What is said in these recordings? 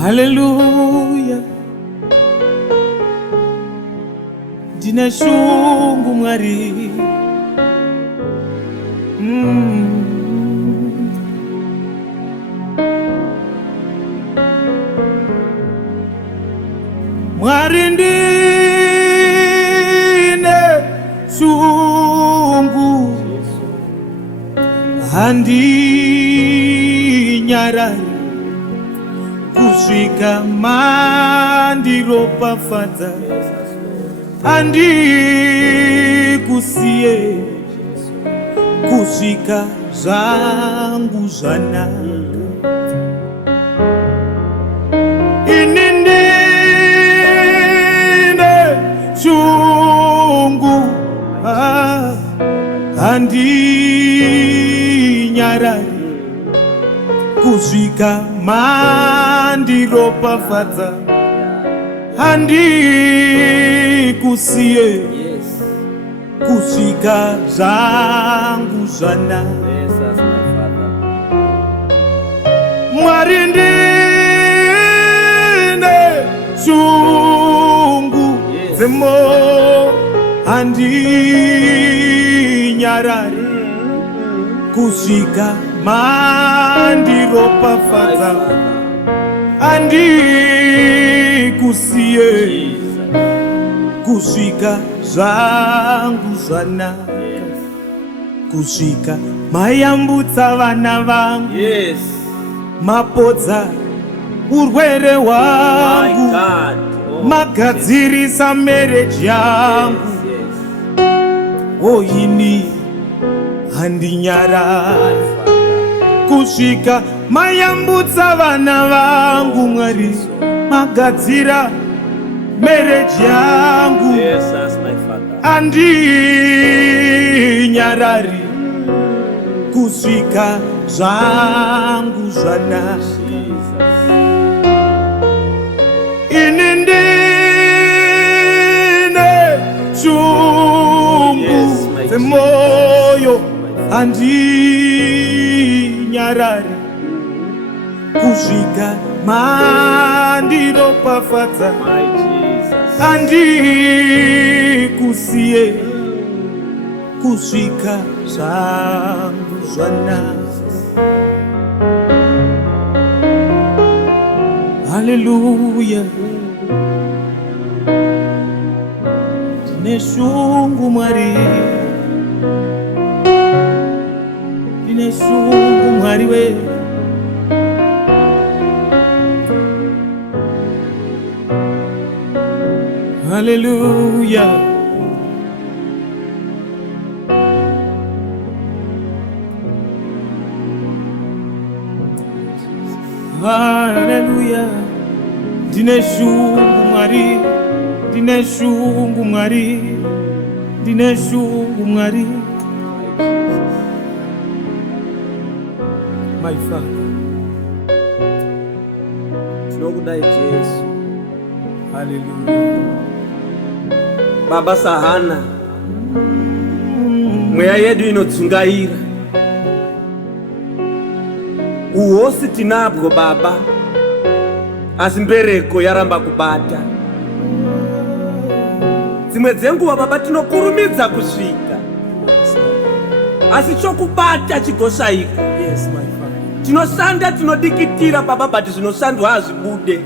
Hallelujah. Ndine shungu Mwari. Mwari ndine shungu handi nyarari kusvika mandiropafadza handi kusiye kusvika zvangu zvanaka. Ini ndine shungu handi nyarari kusvika mandiropafadza handi kusiye kusvika zvangu zvanaka. Mwari ndine shungu dzemoyo handi nyarari kusvika mandiropafadza handi kusiye kusvika zvangu zvanaka. Kusvika mayambutsa vana vangu, mapodza urwere hwangu, magadzirisa mereji yangu. Ini handinyarari kusvika mayambutsa vana vangu Mwari, magadzira mereji yangu. Handinyarari kusvika zvangu zvanaka. Ini ndine shungu dzemoyo handinyarari kusvika mandiropafadza handi kusiye kusvika zvangu zvanaka. Hallelujah. Ndine shungu Mwari, ndine shungu Mwari we. Hallelujah. Hallelujah. Ndine shungu Mwari, ndine shungu Mwari, ndine shungu Mwari. My Father, tinokudai Jesu. hallelujah. Baba sahana mweya yedu inodzungaira, uhosi tinabwo Baba, asi mbereko yaramba kubata. Dzimwe dzenguva Baba tinokurumidza kusvika, asi chokubata chigoshayika. Tinoshanda tinodikitira Baba, but zvinoshandwa hazvibude.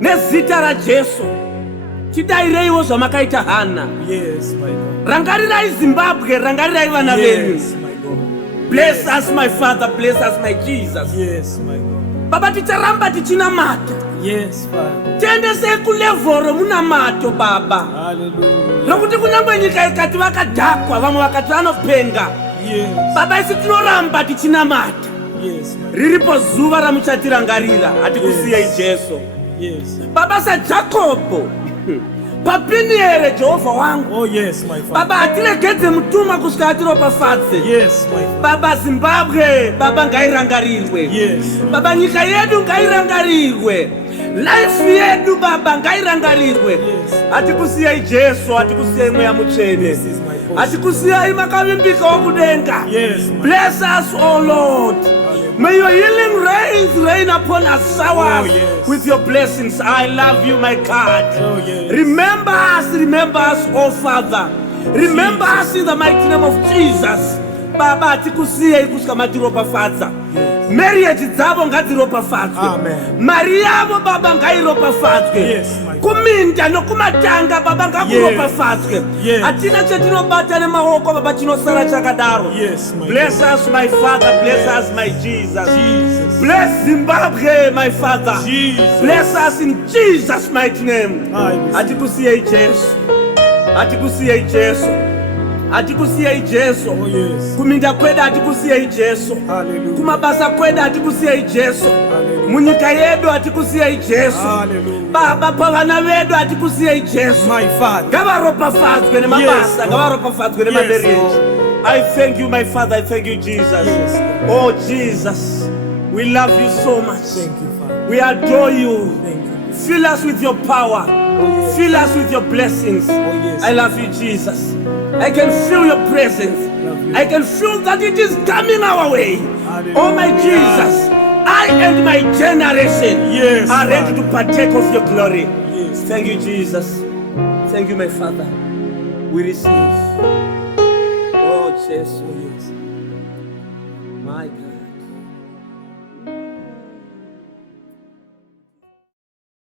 Nezita raJesu tidaireiwo zvamakaita Hana. Rangarirai Zimbabwe, rangarirai vana venyu. Bless us my Father, bless us my Jesus. Baba ticharamba tichinamata. Tiendesei kulevhoro munamato Baba, nokuti kunyangwe nyika ikati vakadhakwa, vamwe vakati vanopenga, Baba isi tinoramba tichinamata. Riripo zuva ramuchatirangarira, hatikusiyei Jesu. Baba saJakobho papiniere Jehovha wangu. Baba atiregedze mutuma kusvika atiropafadze. Baba Zimbabwe Baba ngairangarirwe. Baba nyika yedu ngairangarirwe. Life yedu Baba ngairangarirwe. Hatikusiyei Jesu, hatikusiyei Mweya Mutsvene. atikusiyai makavimbika wakudenga. Yes, Bless us, O Lord. May your healing rains rain upon us, shower us with your blessings. I love you, my God. Remember us, oh Father. Remember us in the mighty name of Jesus. Baba, atikusiyai kusika matiropafadza. Marriage dzavo ngadziropafadzwe. Mari yavo Baba ngairopafadzwe. Kuminda nokumatanga Baba ngakuropafadzwe. Atina chatinobata nemaoko Baba tinosara chakadaro. Bless us, my Father. Bless us, my Jesus. Bless Zimbabwe, my Father. Bless us in Jesus' mighty name. Atikusiyai Jesu. Atikusiyai Jesu. Atikusiyai Jesu. Kuminda kweda atikusiyai Jesu. Kumabasa kweda atikusiyai Jesu. Munyika yedu atikusiyai Jesu. Baba pavana vedu atikusiyai Jesu. Ngavaropafadzwe nemabasa, ngavaropafadzwe nemamarriage. I thank you, my Father. I thank you, Jesus. Oh Jesus, we love you so much. We adore you. Fill us with your power. Fill us with your blessings. I love you, Jesus. I can feel your presence. I can feel that it is coming our way. Oh my Jesus, I and my generation are ready to partake of your glory. Thank you, Jesus. Thank you, my Father. We receive.